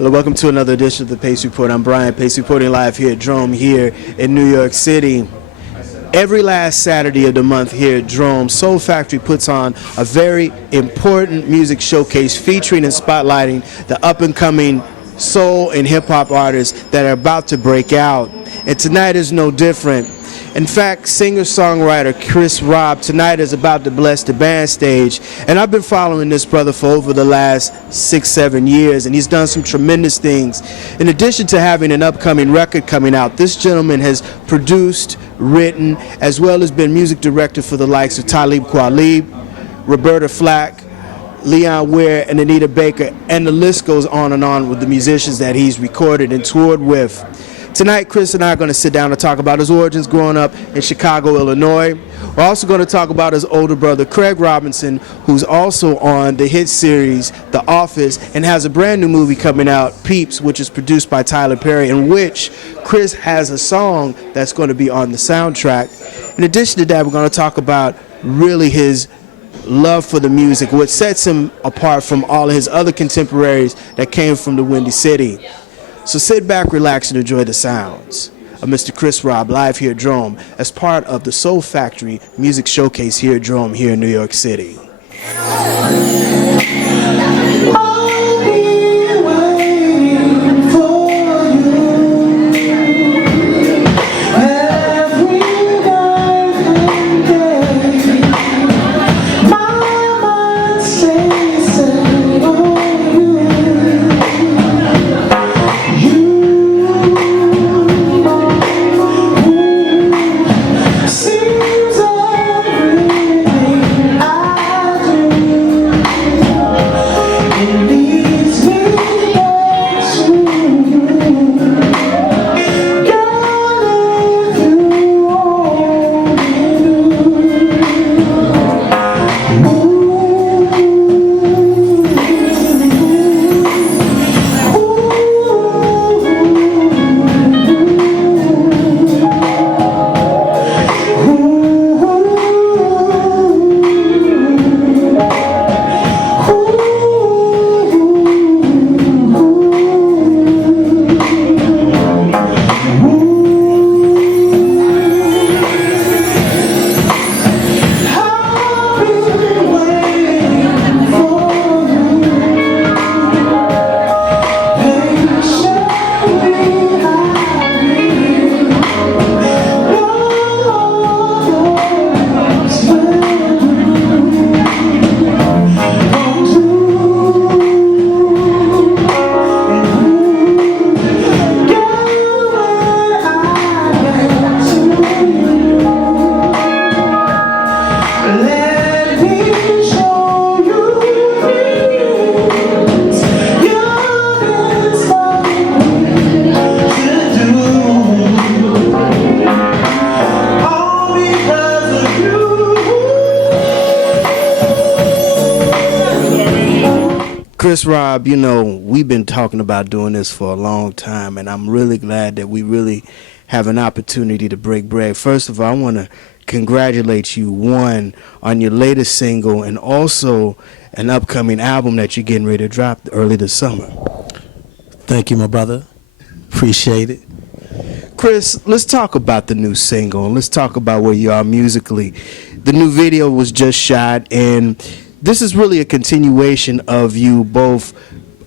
Hello, welcome to another edition of the Pace Report. I'm Brian, Pace reporting live here at Drome here in New York City. Every last Saturday of the month here at Drome, Soul Factory puts on a very important music showcase featuring and spotlighting the up-and-coming soul and hip-hop artists that are about to break out. And tonight is no different. In fact, singer-songwriter Chris Rob tonight is about to bless the band stage. And I've been following this brother for over the last 6-7 years, and he's done some tremendous things. In addition to having an upcoming record coming out, this gentleman has produced, written, as well as been music director for the likes of Talib Kweli, Roberta Flack, Ware, and Anita, and the list goes on and on with the musicians that he's recorded and toured with. Tonight, Chris and I are going to sit down and talk about his origins growing up in Chicago, Illinois. We're also going to talk about his older brother, Craig Robinson, who's also on the hit series The Office and has a brand new movie coming out, Peeps, which is produced by Tyler Perry, in which Chris has a song that's going to be on the soundtrack. In addition to that, we're going to talk about really his love for the music, what sets him apart from all of his other contemporaries that came from the Windy City. So sit back, relax, and enjoy the sounds of Mr. Chris Rob live here at Drome as part of the Soul Factory Music Showcase here at Drome here in New York City. Chris Rob, you know, we've been talking about doing this for a long time, and I'm really glad that we really have an opportunity to break bread. First of all, I want to congratulate you, one, on your latest single and also an upcoming album that you're getting ready to drop early this summer. Thank you, my brother. Appreciate it. Chris, let's talk about the new single. Let's talk about where you are musically. The new video was just shot, and this is really a continuation of you both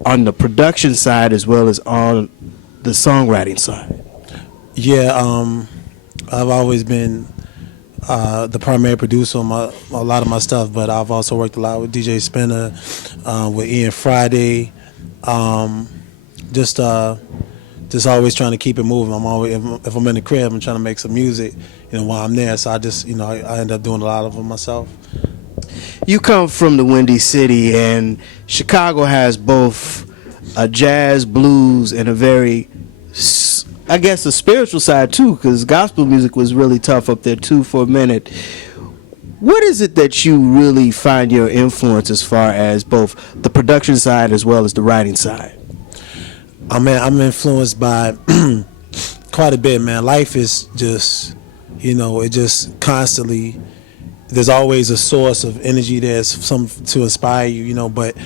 on the production side as well as on the songwriting side. Yeah, I've always been the primary producer on a lot of my stuff, but I've also worked a lot with DJ Spinner, with Ian Friday. Just always trying to keep it moving. I'm always, if I'm in the crib, I'm trying to make some music, while I'm there. So I just, I end up doing a lot of them myself. You come from the Windy City, and Chicago has both a jazz, blues, and a very, I guess, a spiritual side too, because gospel music was really tough up there too for a minute. What is it that you really find your influence as far as both the production side as well as the writing side? I'm influenced by quite a bit, man. Life is just, it just constantly, there's always a source of energy there's some to inspire you, but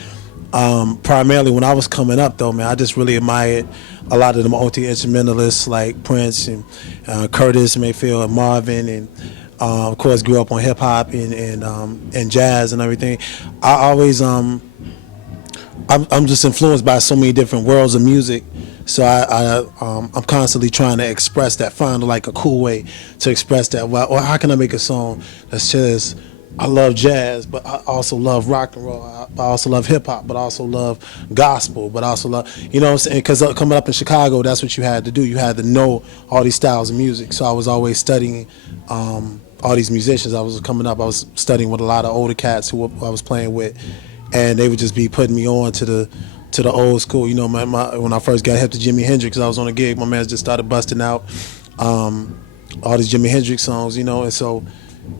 Primarily when I was coming up, though, man, I just really admired a lot of the multi-instrumentalists like Prince and Curtis Mayfield and Marvin, and of course grew up on hip hop and jazz and everything. I always I'm just influenced by so many different worlds of music. So I'm constantly trying to express that, find like a cool way to express that. Well, or how can I make a song that says, I love jazz, but I also love rock and roll. I also love hip hop, but I also love gospel, but I also love, you know what I'm saying? Because coming up in Chicago, that's what you had to do. You had to know all these styles of music. So I was always studying all these musicians. I was coming up, I was studying with a lot of older cats who I was playing with, and they would just be putting me on to the old school. You know, when I first got hip to Jimi Hendrix, I was on a gig, my man just started busting out all these Jimi Hendrix songs, you know, and so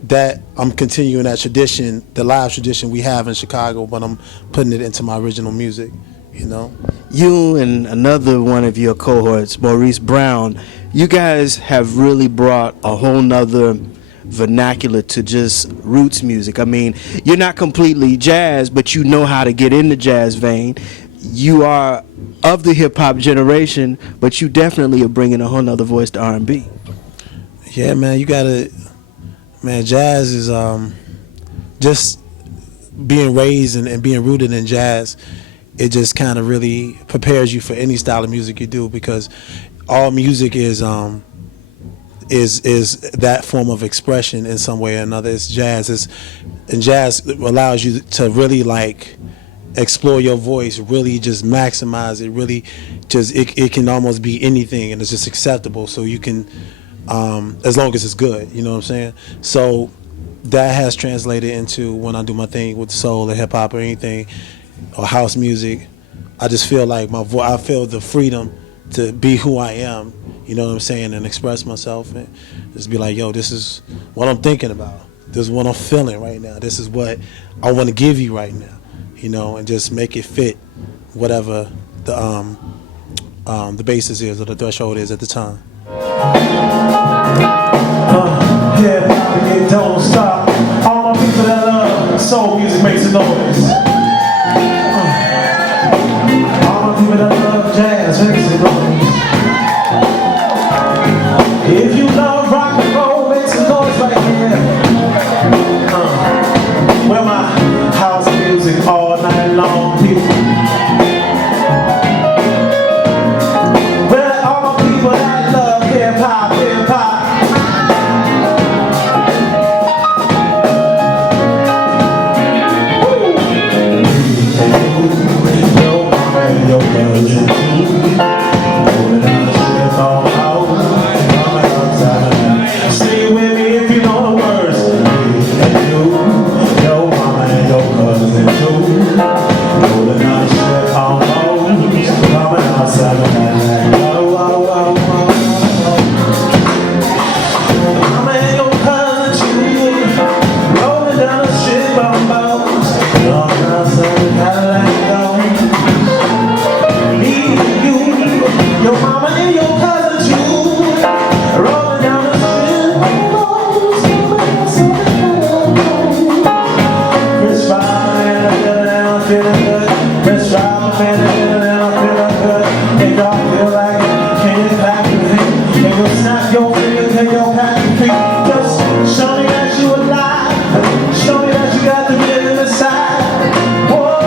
that I'm continuing that tradition, the live tradition we have in Chicago, but I'm putting it into my original music, you know. You and another one of your cohorts, Maurice Brown, you guys have really brought a whole nother vernacular to just roots music. I mean, you're not completely jazz, but you know how to get in the jazz vein. You are of the hip hop generation, but you definitely are bringing a whole nother voice to R&B. Yeah, man, you gotta. Man, jazz is just being raised and being rooted in jazz. It just kind of really prepares you for any style of music you do, because all music is that form of expression in some way or another. It's jazz. And jazz allows you to really like explore your voice, really just maximize it. Really, just it can almost be anything, and it's just acceptable. So you can. As long as it's good, you know what I'm saying? So that has translated into when I do my thing with soul or hip hop or anything, or house music, I just feel like I feel the freedom to be who I am, you know what I'm saying, and express myself and just be like, yo, this is what I'm thinking about. This is what I'm feeling right now. This is what I want to give you right now, you know, and just make it fit whatever the basis is or the threshold is at the time. Yeah, it don't stop. All my people that love soul music makes a noise. All my people that love jazz makes a noise. If you love rock and roll, makes a noise right here. Well, my house music all night long, people. Well, all my people that love hip hop, hip hop. Your cousin too. Rolling down the street all out. Coming outside of that. Sing with me if you know the words. And you, your mama and your cousin too. Rolling down the street all out. Coming outside of that. Oh, oh, oh, oh, oh. Mama and your cousin too. Rolling down the street all out. Coming outside of that. Your mama and your cousin too, rolling down the street. Chris Robin, I'm feeling good. Chris Robin, I'm feeling good. And y'all feel like it, can you clap your hands? Can you snap your fingers? Can you pat your feet? Just show me that you alive. Show me that you got the rhythm inside. Whoa,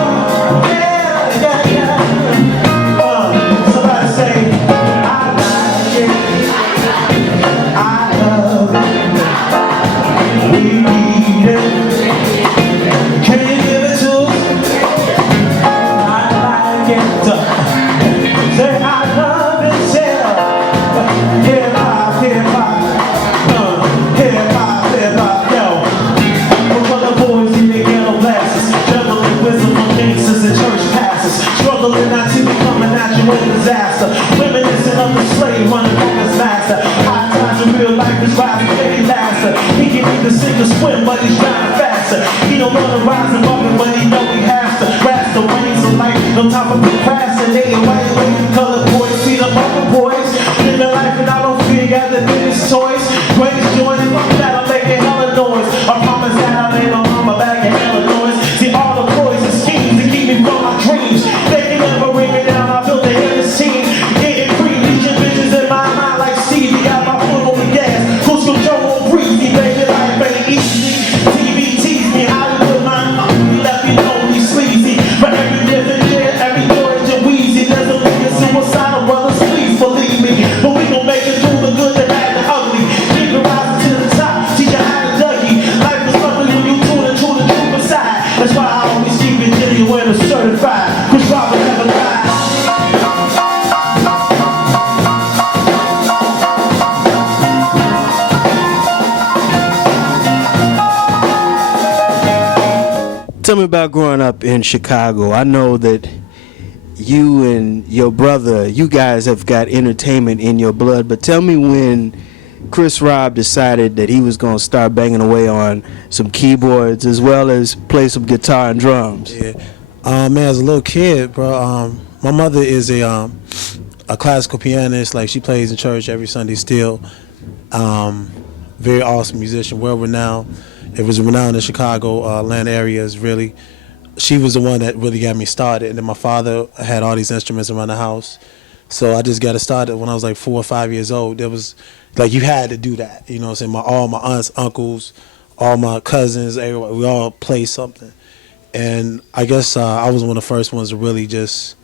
yeah, yeah, yeah. Somebody say, I like it, I love it, we need it, can you give it to us? I like it, say I love it, yeah, hip hop, hip hop, hip hop, hip hop, yo. For the boys in their yellow glasses, juggling wisdom from gangsters and church pastors, struggling not to become a natural disaster, reminiscent of the slave running from his master. High times in real life is rising every laster. He can either sink or swim, but he's driving faster. He don't wanna rise above it, but he know he has to. Grasp the reins of life, no time for procrastinating. White lady, colored boys, see the bubble boys. Living life and I don't fear, got the biggest toys. Greatest joy, fuck that, I'm making hella noise. I promise that I lay my mama back in hella noise. See all the boys and schemes to keep me from my dreams. Tell me about growing up in Chicago. I know that you and your brother, you guys have got entertainment in your blood, but tell me when Chris Rob decided that he was going to start banging away on some keyboards as well as play some guitar and drums. Yeah. Man, as a little kid, bro, my mother is a classical pianist. Like, she plays in church every Sunday still. Very awesome musician, well renowned. It was renowned in Chicago, Atlanta areas, really. She was the one that really got me started. And then my father had all these instruments around the house. So I just got it started when I was like 4 or 5 years old. There was, like, you had to do that. You know what I'm saying? All my aunts, uncles, all my cousins, everybody, we all played something. And I guess I was one of the first ones to really just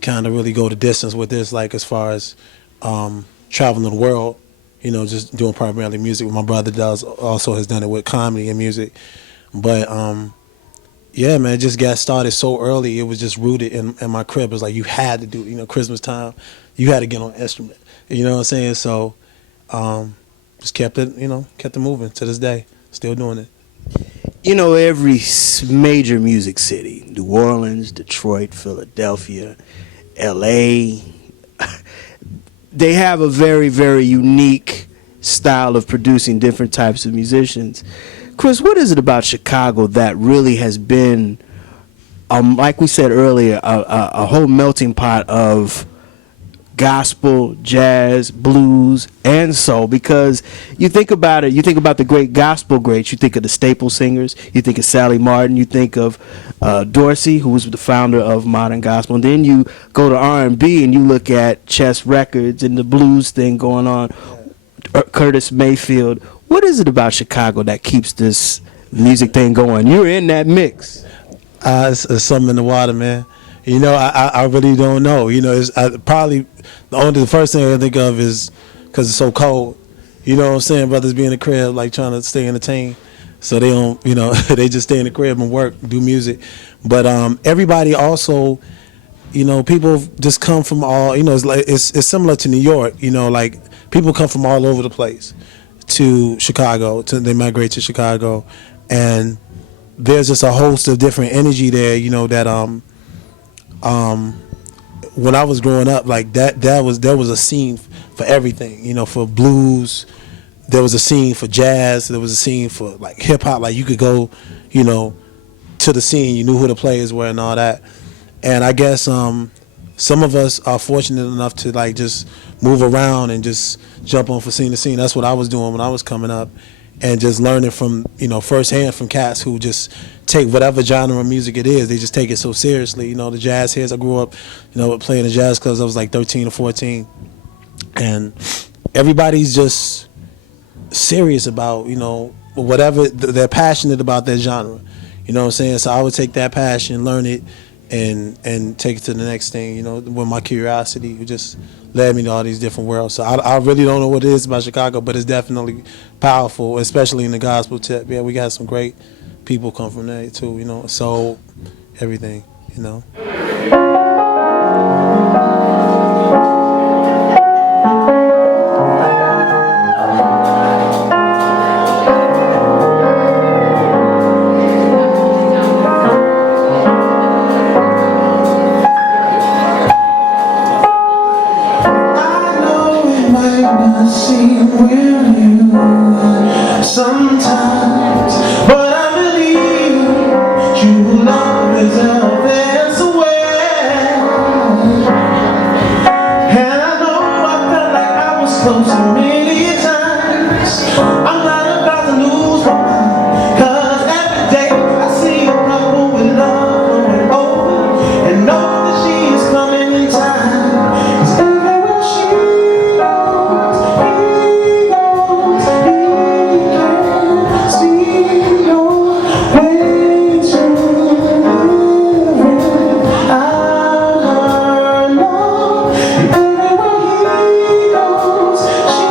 kind of really go the distance with this, like, as far as traveling the world, you know, just doing primarily music. My brother also has done it with comedy and music. But, yeah, man, it just got started so early. It was just rooted in my crib. It was like you had to do it. You know, Christmas time, you had to get on an instrument. You know what I'm saying? So just kept it moving to this day. Still doing it. You know, every major music city, New Orleans, Detroit, Philadelphia, L.A., they have a very, very unique style of producing different types of musicians. Chris, what is it about Chicago that really has been, like we said earlier, a whole melting pot of gospel, jazz, blues, and soul? Because you think about it, you think about the great gospel greats, you think of the staple singers, you think of Sally Martin, you think of Dorsey, who was the founder of modern gospel, and then you go to R&B and you look at Chess Records and the blues thing going on, Curtis Mayfield. What is it about Chicago that keeps this music thing going? You're in that mix. It's something in the water, man. You know, I really don't know. You know, it's probably the first thing I think of is because it's so cold. You know what I'm saying? Brothers be in the crib, like, trying to stay entertained. So they don't, you know, they just stay in the crib and work, do music. But everybody also, you know, people just come from all, you know, it's similar to New York. You know, like, people come from all over the place to Chicago. They migrate to Chicago. And there's just a host of different energy there, you know, that when I was growing up, like, there was a scene for everything, you know, for blues. There was a scene for jazz. There was a scene for, like, hip hop. Like, you could go, you know, to the scene. You knew who the players were and all that. And I guess some of us are fortunate enough to, like, just move around and just jump on from scene to scene. That's what I was doing when I was coming up, and just learning from, you know, firsthand from cats who just take whatever genre of music it is. They just take it so seriously. You know, the jazz heads. I grew up, you know, playing the jazz clubs. I was like 13 or 14, and everybody's just serious about, you know, whatever they're passionate about that genre. You know what I'm saying? So I would take that passion, learn it, and take it to the next thing. You know, with my curiosity, it just led me to all these different worlds. So I really don't know what it is about Chicago, but it's definitely powerful, especially in the gospel tip. Yeah, we got some great people come from there too, you know, so everything, you know. Sometimes, but I believe you will always have this way. And I know I felt like I was close to many times. I'm not about to lose my mind, 'cause every day I see a couple with love going over, and know that she is coming in time. 'Cause everywhere she goes, he goes, he can't see no way to live without her, no. And everywhere he goes, she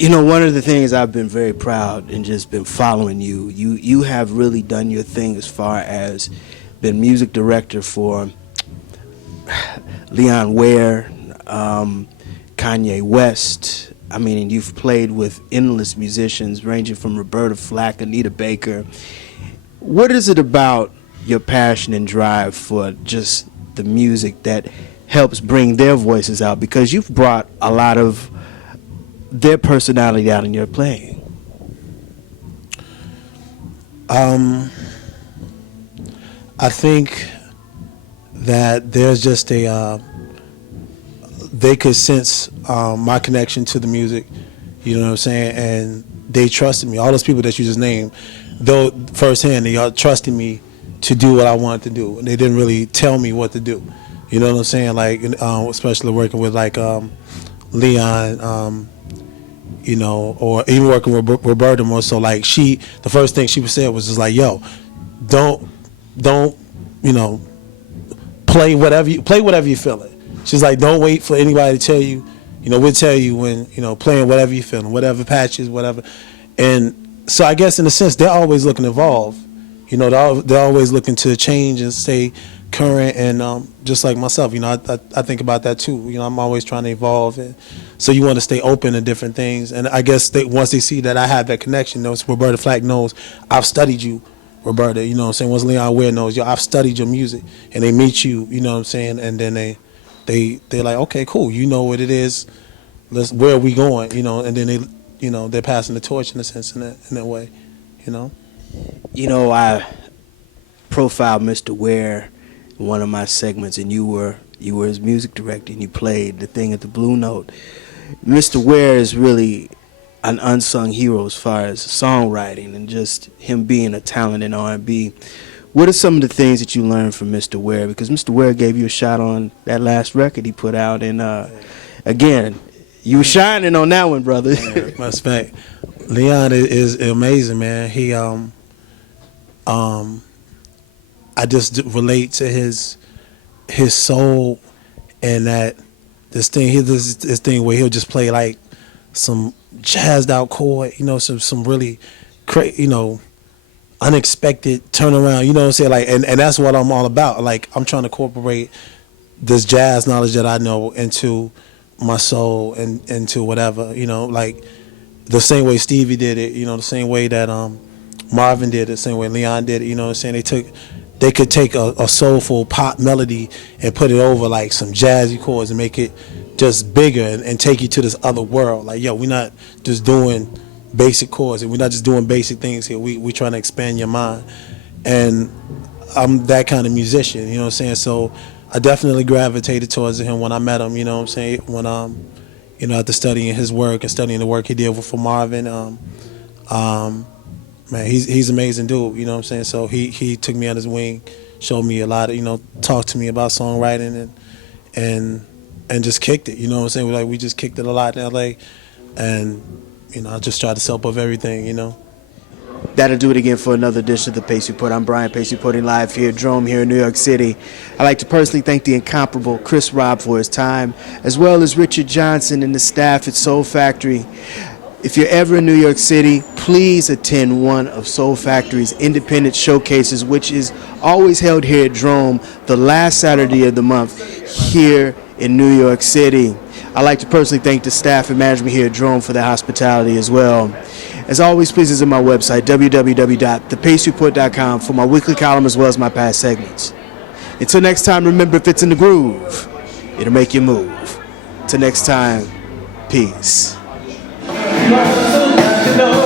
You know, one of the things I've been very proud and just been following you have really done your thing as far as been music director for Ware, Kayne West. I mean, and you've played with endless musicians ranging from Roberta Flack, Anita Baker. What is it about your passion and drive for just the music that helps bring their voices out? Because you've brought a lot of their personality out in your playing. I think that there's just a they could sense my connection to the music, you know what I'm saying, and they trusted me. All those people that you just named, though firsthand, they all trusted me to do what I wanted to do, and they didn't really tell me what to do. You know what I'm saying? Like, especially working with like Leon, you know, or even working with Roberta more so. Like, the first thing she said was just like, "Yo, don't, you know, play whatever you feel it." She's like, "Don't wait for anybody to tell you. You know, we'll tell you when, you know, playing whatever you feeling, whatever patches, whatever." And so I guess in a sense they're always looking to evolve. You know, they're always looking to change and stay current, and just like myself, you know, I think about that too. You know, I'm always trying to evolve, and so you want to stay open to different things. And I guess once they see that I have that connection, knows Roberta Flack knows I've studied you, Roberta. You know what I'm saying? Once Leon Ware knows, yo, I've studied your music, and they meet you. You know what I'm saying? And then they're like, okay, cool. You know what it is. Where are we going? You know, and then they're passing the torch in a sense in that way. You know. You know, I profiled Mr. Ware in one of my segments, and you were his music director, and you played the thing at the Blue Note. Mr. Ware is really an unsung hero as far as songwriting and just him being a talent in R&B. What are some of the things that you learned from Mr. Ware? Because Mr. Ware gave you a shot on that last record he put out, and again, you were shining on that one, brother. Respect. Leon is amazing, man. He I just relate to his soul, and that this thing where he'll just play like some jazzed out chord, you know, some really you know, unexpected turnaround, you know what I'm saying? Like, and that's what I'm all about. Like, I'm trying to incorporate this jazz knowledge that I know into my soul and into whatever, you know, like the same way Stevie did it, you know, the same way that Marvin did it, the same way Leon did it, you know what I'm saying? They could take a soulful pop melody and put it over like some jazzy chords and make it just bigger and take you to this other world. Like, yo, we're not just doing basic chords, and we're not just doing basic things here. We trying to expand your mind. And I'm that kind of musician, you know what I'm saying? So I definitely gravitated towards him when I met him, you know what I'm saying? When you know, after studying his work and studying the work he did for Marvin, man, he's an amazing dude, you know what I'm saying? So he took me under his wing, showed me a lot of, you know, talked to me about songwriting and just kicked it, you know what I'm saying? Like, we just kicked it a lot in LA, and, you know, I just tried to soak up everything, you know. That'll do it again for another edition of The Pace Report. I'm Brian Pace reporting live here at Drome here in New York City. I'd like to personally thank the incomparable Chris Robb for his time, as well as Richard Johnson and the staff at Soul Factory. If you're ever in New York City, please attend one of Soul Factory's independent showcases, which is always held here at Drome the last Saturday of the month here in New York City. I'd like to personally thank the staff and management here at Drome for their hospitality as well. As always, please visit my website, www.thepacereport.com, for my weekly column as well as my past segments. Until next time, remember, if it's in the groove, it'll make you move. Till next time, peace. You are so nice to know.